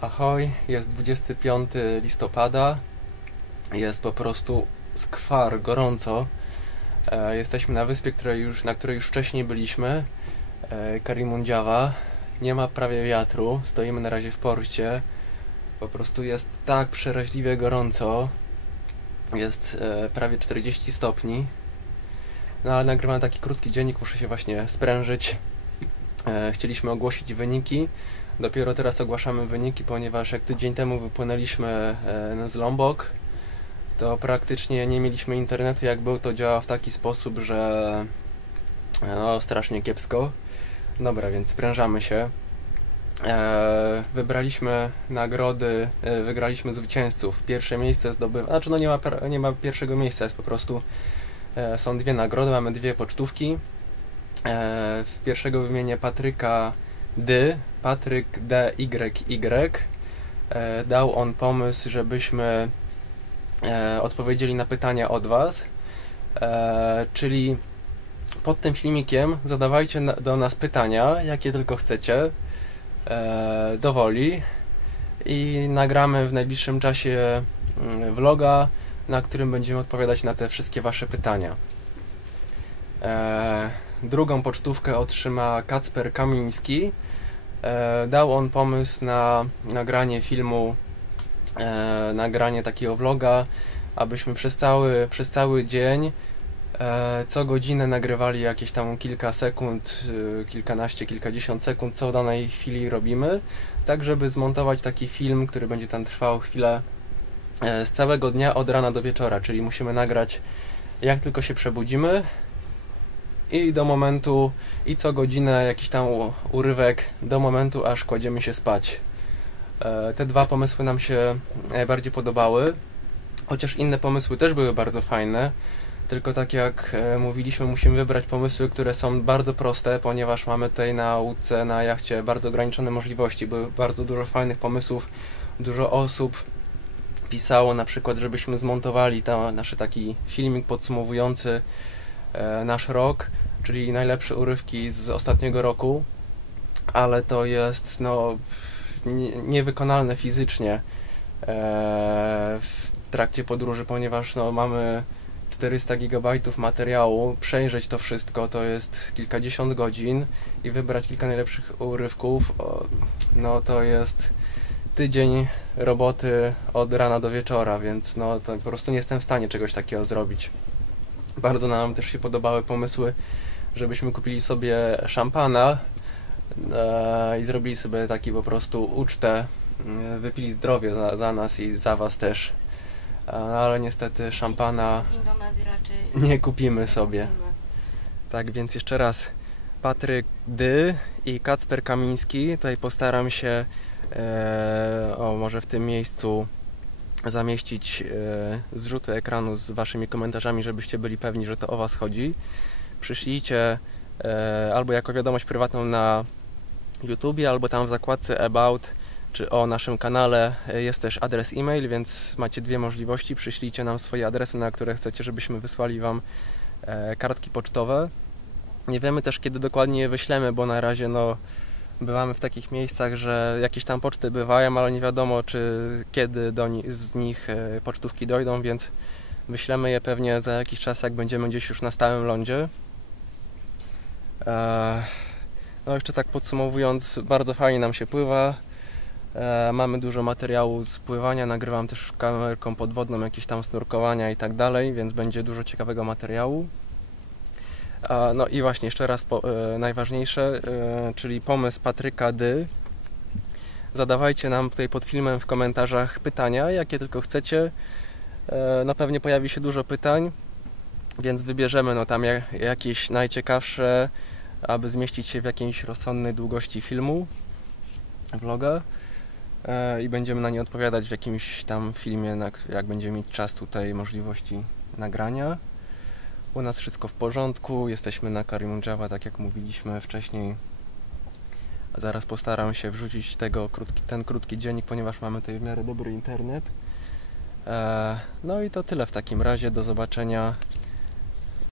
Ahoj, jest 25 listopada. Jest po prostu skwar, gorąco. E, jesteśmy na wyspie, której już, na której już wcześniej byliśmy. E, Karimundziawa. Nie ma prawie wiatru. Stoimy na razie w porcie. Po prostu jest tak przeraźliwie gorąco. Jest e, prawie 40 stopni. No ale nagrywam taki krótki dziennik, muszę się właśnie sprężyć. E, chcieliśmy ogłosić wyniki. Dopiero teraz ogłaszamy wyniki, ponieważ jak tydzień temu wypłynęliśmy e, z Lombok, to praktycznie nie mieliśmy internetu. Jak był, to działa w taki sposób, że e, no strasznie kiepsko. Dobra, więc sprężamy się. Wybraliśmy nagrody, wygraliśmy zwycięzców. Pierwsze miejsce zdobywa, znaczy no nie ma, nie ma pierwszego miejsca, jest po prostu są dwie nagrody, mamy dwie pocztówki. E, pierwszego wymienię Patryka D, Patryk DYY. E, dał on pomysł, żebyśmy e, odpowiedzieli na pytania od Was. E, czyli pod tym filmikiem zadawajcie na, do nas pytania, jakie tylko chcecie, e, do woli. I nagramy w najbliższym czasie mm, vloga, na którym będziemy odpowiadać na te wszystkie Wasze pytania. E, drugą pocztówkę otrzyma Kacper Kamiński. E, dał on pomysł na nagranie filmu, e, nagranie takiego vloga, abyśmy przez cały, przez cały dzień e, co godzinę nagrywali jakieś tam kilka sekund, kilkanaście, kilkadziesiąt sekund, co w danej chwili robimy, tak żeby zmontować taki film, który będzie tam trwał chwilę z całego dnia od rana do wieczora, czyli musimy nagrać jak tylko się przebudzimy, i do momentu, i co godzinę jakiś tam urywek, do momentu aż kładziemy się spać. E, Te dwa pomysły nam się najbardziej podobały, chociaż inne pomysły też były bardzo fajne. Tylko tak jak e, mówiliśmy, musimy wybrać pomysły, które są bardzo proste, ponieważ mamy tutaj na łódce, na jachcie bardzo ograniczone możliwości. Były bardzo dużo fajnych pomysłów, dużo osób pisało na przykład, żebyśmy zmontowali tam nasz taki filmik podsumowujący e, nasz rok, czyli najlepsze urywki z ostatniego roku, ale to jest no nie, niewykonalne fizycznie e, w trakcie podróży, ponieważ no, mamy 400 gigabajtów materiału, przejrzeć to wszystko to jest kilkadziesiąt godzin i wybrać kilka najlepszych urywków, no to jest tydzień roboty od rana do wieczora, więc no to po prostu nie jestem w stanie czegoś takiego zrobić. Bardzo nam też się podobały pomysły, żebyśmy kupili sobie szampana e, i zrobili sobie taki po prostu ucztę, e, wypili zdrowie za, za nas i za was też. E, ale niestety szampana nie kupimy sobie. Tak, więc jeszcze raz Patryk Dy i Kacper Kamiński. Tutaj postaram się e, o może w tym miejscu zamieścić e, zrzuty ekranu z waszymi komentarzami, żebyście byli pewni, że to o was chodzi. Przyślijcie e, albo jako wiadomość prywatną na YouTubie, albo tam w zakładce About czy o naszym kanale e, jest też adres e-mail, więc macie dwie możliwości. Przyślijcie nam swoje adresy, na które chcecie, żebyśmy wysłali wam e, kartki pocztowe. Nie wiemy też, kiedy dokładnie je wyślemy, bo na razie no, bywamy w takich miejscach, że jakieś tam poczty bywają, ale nie wiadomo, czy kiedy do ni- z nich pocztówki dojdą, więc wyślemy je pewnie za jakiś czas, jak będziemy gdzieś już na stałym lądzie. E, No jeszcze tak podsumowując, bardzo fajnie nam się pływa. E, Mamy dużo materiału z pływania, nagrywam też kamerką podwodną jakieś tam snurkowania i tak dalej, więc będzie dużo ciekawego materiału. No i właśnie jeszcze raz po, e, najważniejsze, e, czyli pomysł Patryka Dy. Zadawajcie nam tutaj pod filmem w komentarzach pytania, jakie tylko chcecie. E, No pewnie pojawi się dużo pytań, więc wybierzemy no tam jak, jakieś najciekawsze, aby zmieścić się w jakiejś rozsądnej długości filmu, vloga e, i będziemy na nie odpowiadać w jakimś tam filmie, jak będziemy mieć czas tutaj, możliwości nagrania. U nas wszystko w porządku, jesteśmy na Karimunjawa, tak jak mówiliśmy wcześniej. Zaraz postaram się wrzucić tego krótki, ten krótki dziennik, ponieważ mamy tutaj w miarę dobry internet. E, no i to tyle w takim razie, do zobaczenia